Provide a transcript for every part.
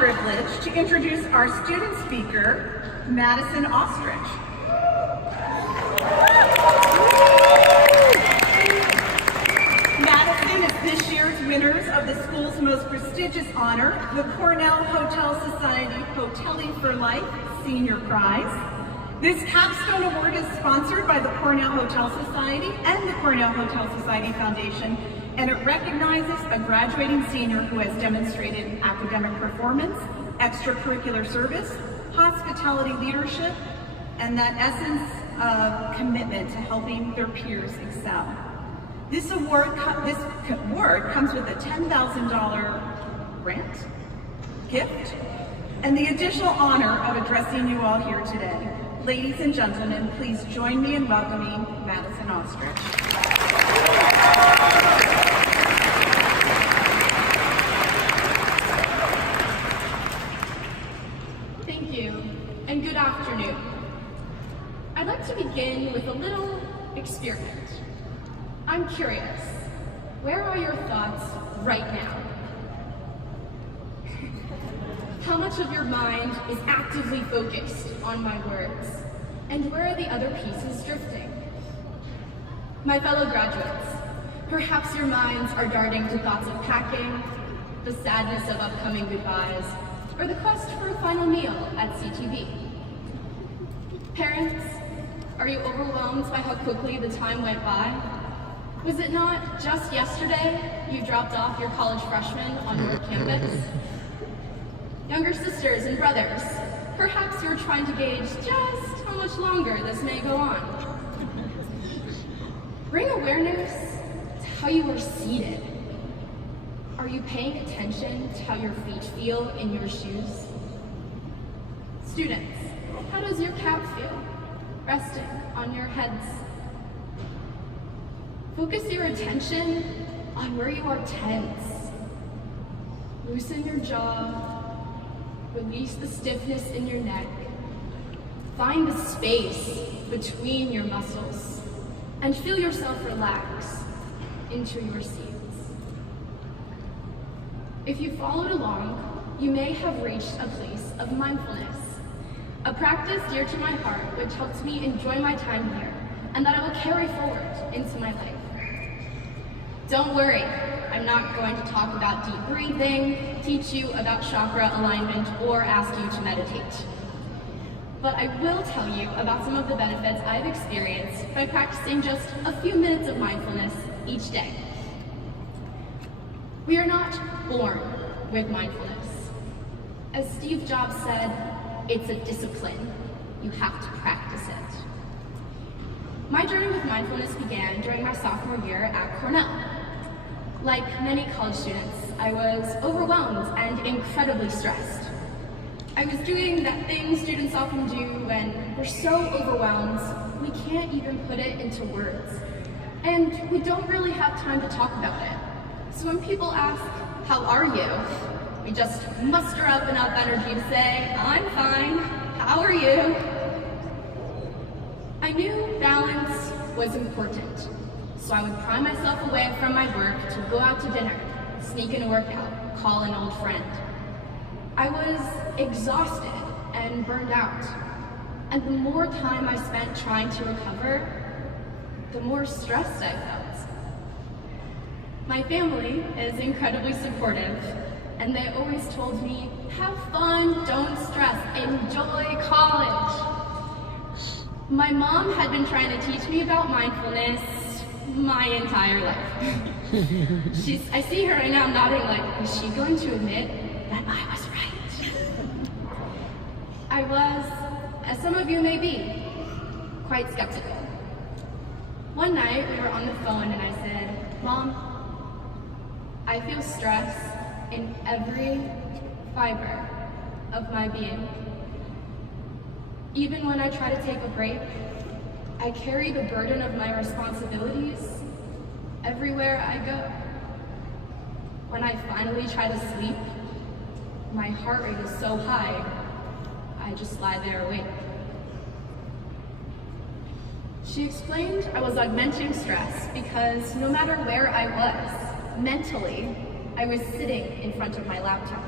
privilege to introduce our student speaker, Madison Austrich. Madison is this year's winners of the school's most prestigious honor, the Cornell Hotel Society Hotelie for Life Senior Prize. This capstone award is sponsored by the Cornell Hotel Society and the Cornell Hotel Society Foundation, and it recognizes a graduating senior who has demonstrated academic performance, extracurricular service, hospitality leadership, and that essence of commitment to helping their peers excel. This award comes with a $10,000 grant, gift, and the additional honor of addressing you all here today. Ladies and gentlemen, please join me in welcoming Madison Austrich. Thank you, and good afternoon. I'd like to begin with a little experiment. I'm curious, where are your thoughts right now? How much of your mind is actively focused on my words? And where are the other pieces drifting? My fellow graduates, perhaps your minds are darting to thoughts of packing, the sadness of upcoming goodbyes, or the quest for a final meal at CTV. Parents, are you overwhelmed by how quickly the time went by? Was it not just yesterday you dropped off your college freshman on your campus? Younger sisters and brothers, perhaps you're trying to gauge just how much longer this may go on. Bring awareness to how you are seated. Are you paying attention to how your feet feel in your shoes? Students, how does your cap feel, resting on your heads? Focus your attention on where you are tense. Loosen your jaw. Release the stiffness in your neck. Find the space between your muscles and feel yourself relax into your seats. If you followed along, you may have reached a place of mindfulness, a practice dear to my heart which helps me enjoy my time here and that I will carry forward into my life. Don't worry, I'm not going to talk about deep breathing, teach you about chakra alignment, or ask you to meditate. But I will tell you about some of the benefits I've experienced by practicing just a few minutes of mindfulness each day. We are not born with mindfulness. As Steve Jobs said, it's a discipline. You have to practice it. My journey with mindfulness began during my sophomore year at Cornell. Like many college students, I was overwhelmed and incredibly stressed. I was doing that thing students often do when we're so overwhelmed, we can't even put it into words. And we don't really have time to talk about it. So when people ask, "How are you?" we just muster up enough energy to say, "I'm fine, how are you?" I knew balance was important. So I would pry myself away from my work to go out to dinner, sneak in a workout, call an old friend. I was exhausted and burned out. And the more time I spent trying to recover, the more stressed I felt. My family is incredibly supportive, and they always told me, have fun, don't stress, enjoy college. My mom had been trying to teach me about mindfulness my entire life. I see her right now nodding like, is she going to admit that I was right? I was, as some of you may be, quite skeptical. One night we were on the phone and I said, "Mom, I feel stress in every fiber of my being. Even when I try to take a break, I carry the burden of my responsibilities everywhere I go. When I finally try to sleep, my heart rate is so high, I just lie there awake." She explained I was augmenting stress because no matter where I was, mentally, I was sitting in front of my laptop.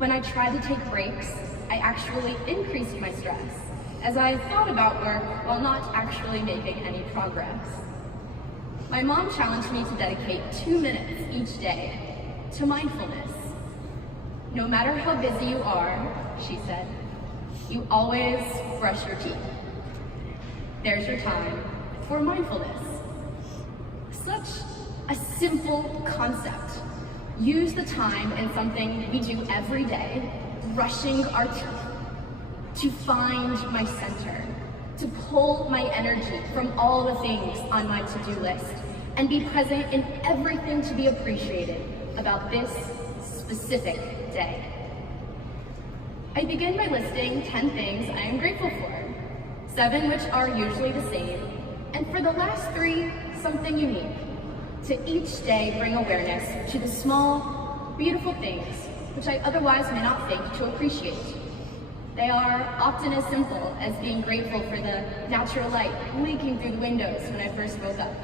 When I tried to take breaks, I actually increased my stress, as I thought about work while not actually making any progress. My mom challenged me to dedicate 2 minutes each day to mindfulness. No matter how busy you are, she said, you always brush your teeth. There's your time for mindfulness. Such a simple concept. Use the time in something we do every day, brushing our teeth, to find my center, to pull my energy from all the things on my to-do list, and be present in everything to be appreciated about this specific day. I begin by listing 10 things I am grateful for, 7 which are usually the same, and for the last 3, something unique, to each day bring awareness to the small, beautiful things which I otherwise may not think to appreciate. They are often as simple as being grateful for the natural light leaking through the windows when I first woke up,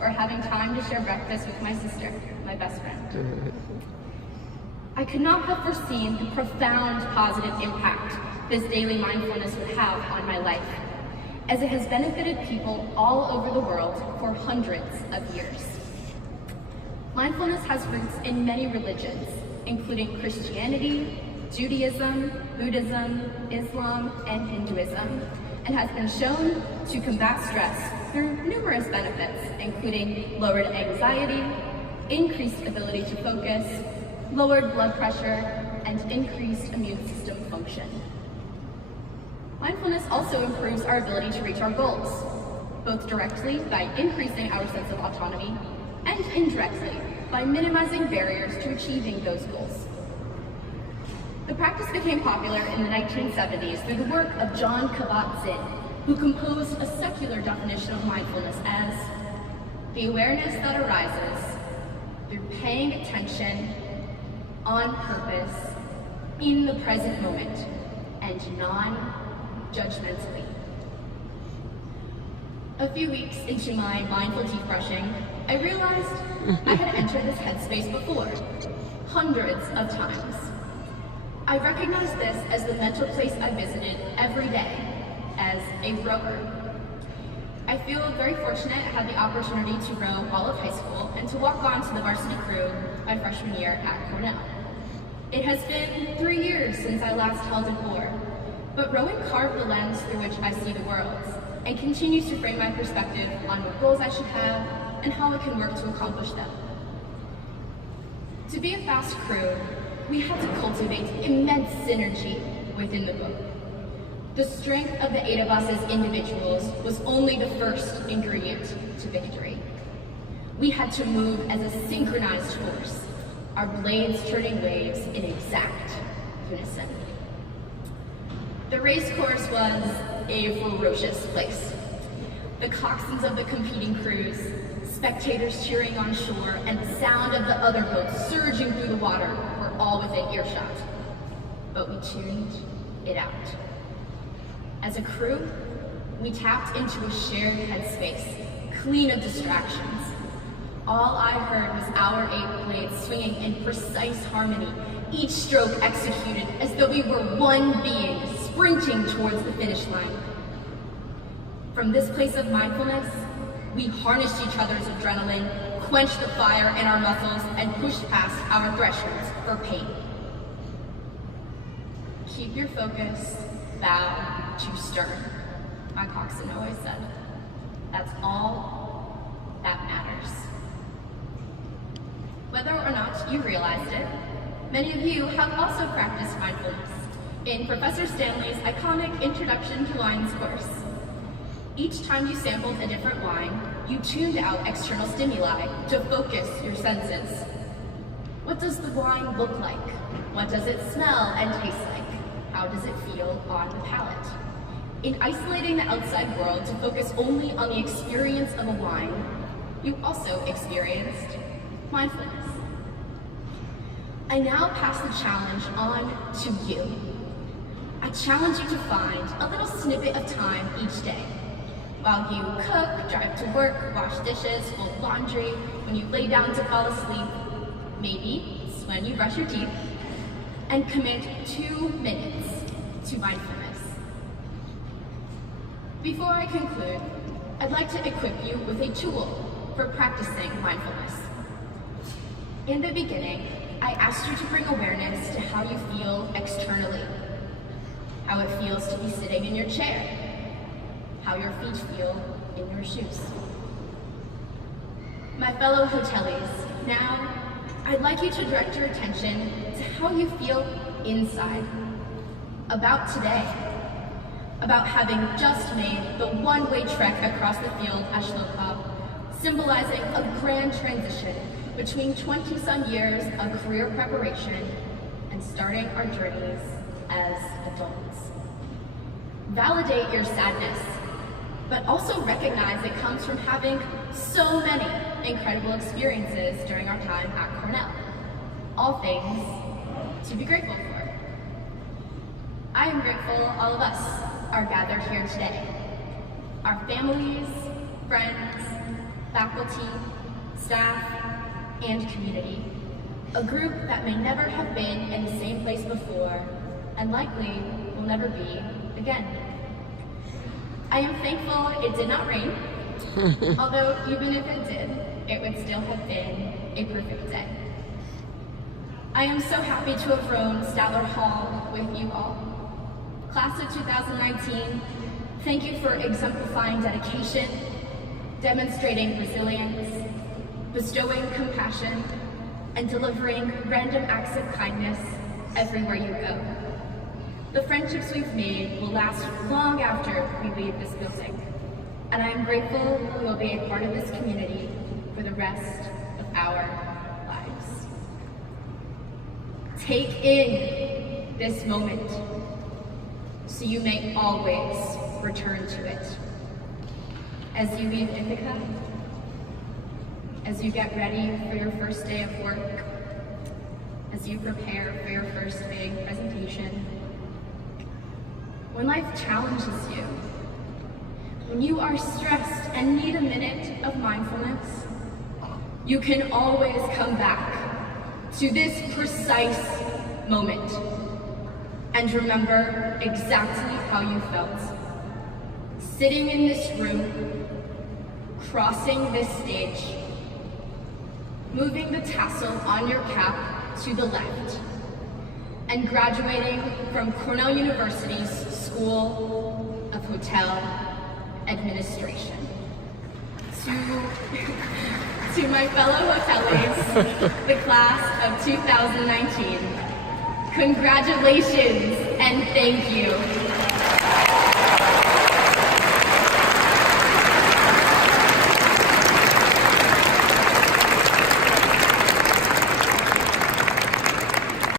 or having time to share breakfast with my sister, my best friend. I could not have foreseen the profound positive impact this daily mindfulness would have on my life, as it has benefited people all over the world for hundreds of years. Mindfulness has roots in many religions, including Christianity, Judaism, Buddhism, Islam, and Hinduism, and has been shown to combat stress through numerous benefits, including lowered anxiety, increased ability to focus, lowered blood pressure, and increased immune system function. Mindfulness also improves our ability to reach our goals, both directly by increasing our sense of autonomy, and indirectly by minimizing barriers to achieving those goals. The practice became popular in the 1970s through the work of John Kabat-Zinn, who composed a secular definition of mindfulness as the awareness that arises through paying attention on purpose in the present moment and non-judgmentally. A few weeks into my mindful teeth brushing, I realized I had entered this headspace before, hundreds of times. I recognized this as the mental place I visited every day, as a rower. I feel very fortunate I had the opportunity to row all of high school and to walk on to the varsity crew my freshman year at Cornell. It has been 3 years since I last held an oar, but rowing carved the lens through which I see the world and continues to frame my perspective on what goals I should have and how I can work to accomplish them. To be a fast crew, we had to cultivate immense synergy within the boat. The strength of the 8 of us as individuals was only the first ingredient to victory. We had to move as a synchronized force, our blades turning waves in exact unison. The race course was a ferocious place. The coxswains of the competing crews, spectators cheering on shore, and the sound of the other boats surging through the water were all within earshot. But we tuned it out. As a crew, we tapped into a shared headspace, clean of distractions. All I heard was our 8 blades swinging in precise harmony, each stroke executed as though we were one being sprinting towards the finish line. From this place of mindfulness, we harnessed each other's adrenaline, quenched the fire in our muscles, and pushed past our thresholds for pain. Keep your focus, bow to stern, my coxswain always said. That's all that matters. Whether or not you realized it, many of you have also practiced mindfulness in Professor Stanley's iconic Introduction to Wines course. Each time you sampled a different wine, you tuned out external stimuli to focus your senses. What does the wine look like? What does it smell and taste like? How does it feel on the palate? In isolating the outside world to focus only on the experience of a wine, you also experienced mindfulness. I now pass the challenge on to you. I challenge you to find a little snippet of time each day. While you cook, drive to work, wash dishes, fold laundry, when you lay down to fall asleep, maybe it's when you brush your teeth. and commit 2 minutes to mindfulness. Before I conclude, I'd like to equip you with a tool for practicing mindfulness. In the beginning, I asked you to bring awareness to how you feel externally, how it feels to be sitting in your chair, how your feet feel in your shoes. My fellow Hotelies, now I'd like you to direct your attention to how you feel inside, about today, about having just made the one-way trek across the field at Schlokow, symbolizing a grand transition between 20-some years of career preparation and starting our journeys as adults. Validate your sadness, but also recognize it comes from having so many incredible experiences during our time at Cornell. All things to be grateful for. I am grateful all of us are gathered here today. Our families, friends, faculty, staff, and community. A group that may never have been in the same place before and likely will never be again. I am thankful it did not rain, although even if it did, it would still have been a perfect day. I am so happy to have roamed Statler Hall with you all. Class of 2019, thank you for exemplifying dedication, demonstrating resilience, bestowing compassion, and delivering random acts of kindness everywhere you go. The friendships we've made will last long after we leave this building, and I am grateful you will be a part of this community for the rest of our lives. Take in this moment so you may always return to it. As you leave Ithaca, as you get ready for your first day of work, as you prepare for your first big presentation, when life challenges you, when you are stressed and need a minute of mindfulness, you can always come back to this precise moment and remember exactly how you felt. Sitting in this room, crossing this stage, moving the tassel on your cap to the left, and graduating from Cornell University's School of Hotel Administration. To my fellow hoteliers, the class of 2019, congratulations and thank you.